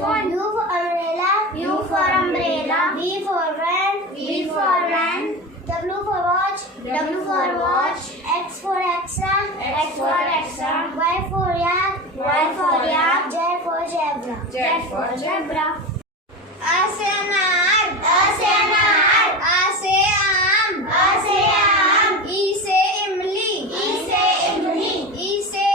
elephant. U for umbrella. U for umbrella. V for van. V for van. W for watch. W for watch. X for extra. X for extra. Y for yak. Y for yak. Z for zebra. Z for zebra. A से अनार. A से अनार. A से आम. A से आम. E से इमली. E से इमली. E से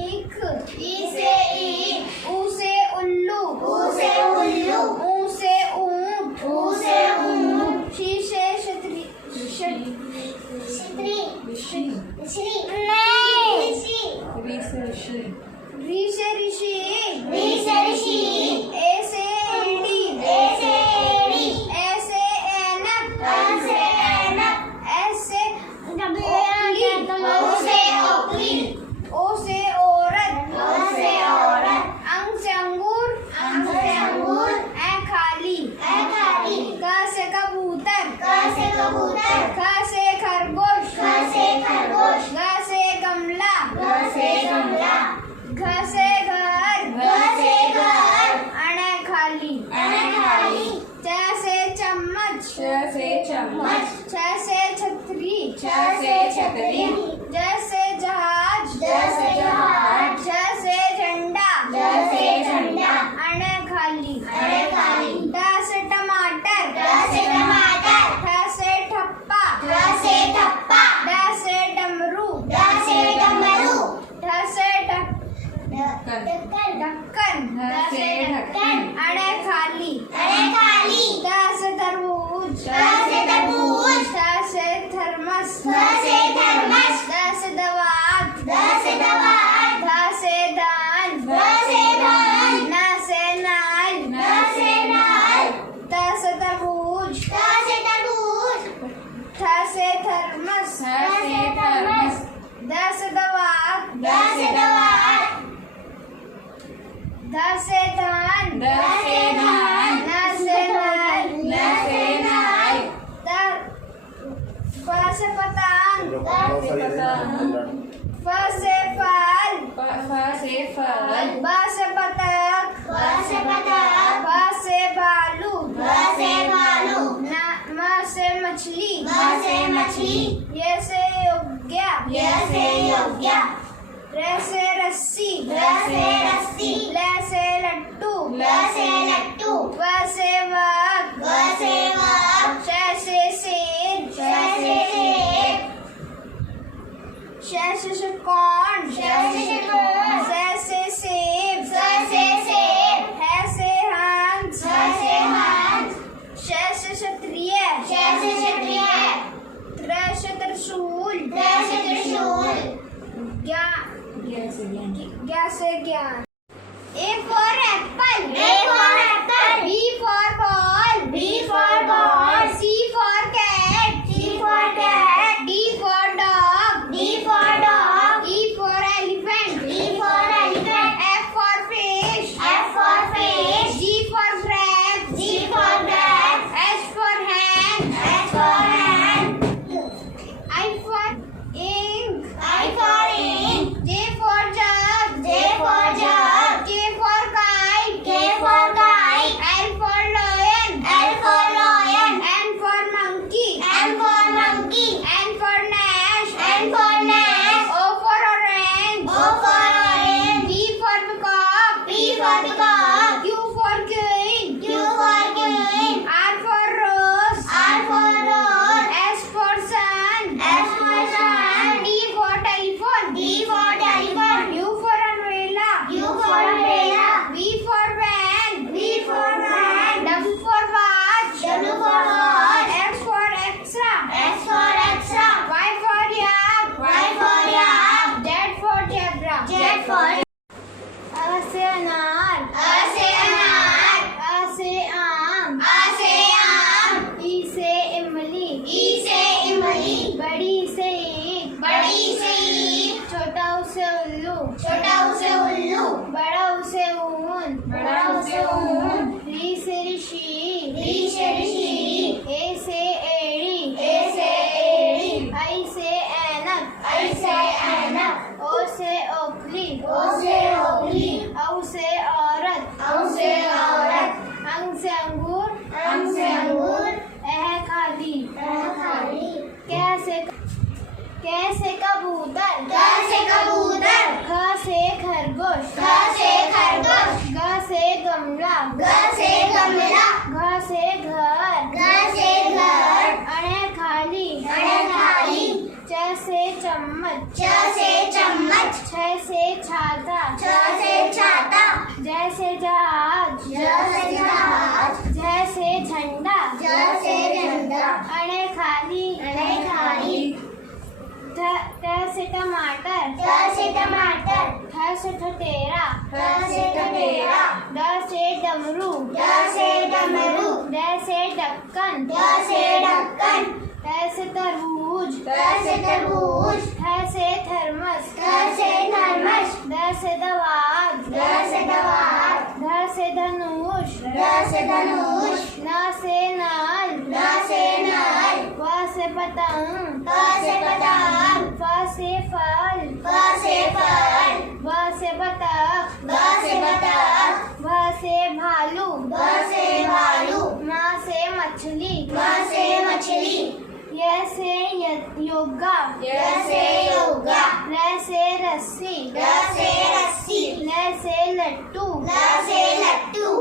ईख. E से ईख. U से उल्लू. U से उल्लू. U से ऊंट. U से ऊंट. शी से छतरी. छतरी. ऋषि. श्री. नहीं. ऋषि. ऋ से ऋषि. ऋ से ऋषि. ए से एड़ी. ए से एड़ी. ए से ऐनक. ए से ऐनक. एस से ओखली. ओ से ओखली. ओ से औरत. ओ से औरत. अंग से अंगूर. अंग से अंगूर. ए खाली. ए खाली. क से कबूतर. क से कबूतर. ख से खरगोश. ख से खरगोश. ग से गमला. ग से गमला. घ से घर. घ से घर. अणे खाली. अणे खाली. च से चम्मच. च से चम्मच. छ से छतरी. छ से छतरी. ज से जहाज. ज से जहाज. झ से झंडा. ज से झंडा. अणे खाली. अणे खाली. ट से टमाटर. ट से टमाटर. ठ से ठप्पा. ठ से ठप्पा. ड से डमरू. ड से डमरू. ढ से ढक्कन. ढक्कन. ढ से ढक्कन. अणे खाली. अणे खाली. त से तरबूज. त से तरबूज. थ से थर्मस. थ से थर्मस. द से दवात. द से दवात. ध से दान. ध से दान. न से नाल. न से नाल. त से तरबूज. त से तरबूज. थ से थर्मस. थ से थर्मस. द से दवात. द से दवात. ध से धान. द से धान. न से नाल. न से नाल. प से पतंग. प से पतंग. फ से फल. फ से फल. ब से बतख. ब से बतख. भ से भालू. भ से भालू. म से मछली. म से मछली. य से योग्य. य से योग्य. र से रस्सी. र से रस्सी. ल से लट्टू. ल से लट्टू. व से वक. व से वक. श से शेर. श से शेर. श से षटकोण. श से षटकोण. स से सेब. स से सेब. ह से हंस. ह से हंस. श से क्षत्रिय. श से क्षत्रिय. त्र से त्रिशूल. त्र से त्रिशूल. ज्ञ से ज्ञान. A for apple. A for apple. B for ball. B for ball. C for cat. C for cat. D for dog. D for dog. E for elephant. E for elephant. F for fish. F for fish. G for crab. G for crab. H for hand. H for hand. I for ink. I for ink. J for jug. J for jug. K for kite. K for क से कबूतर, क से कबूतर, ख से खरगोश, ख से खरगोश, ग से गमला, ग से गमला, घ से घर, घ से घर, अणे खाली, अणे खाली, च से चम्मच, च से चम्मच, छ से छाता, छ से छाता, ज से जहाज, ज से जहाज, झ से झंडा, ज से झंडा, अणे खाली, अणे खाली, त से टमाटर, त से टमाटर, ठ से ठठेरा, ठ से ठठेरा, ड से डमरू, ड से डमरू, ड से ढक्कन, ड से ढक्कन, त से तरबूज, त से तरबूज, थ से थर्मस, थ से थर्मस, द से दवात, द से दवात, ध से धनुष, ध से धनुष, न से नल, न से नल, व से पतंग, प से पतंग, फ से फल, फ से फल, ब से बतख, ब से बतख, भ से भालू, भ से भालू, म से मछली, म से मछली, य से योगा, य से योगा, र से रस्सी, र से रस्सी, ल से लट्टू, ल से लट्टू,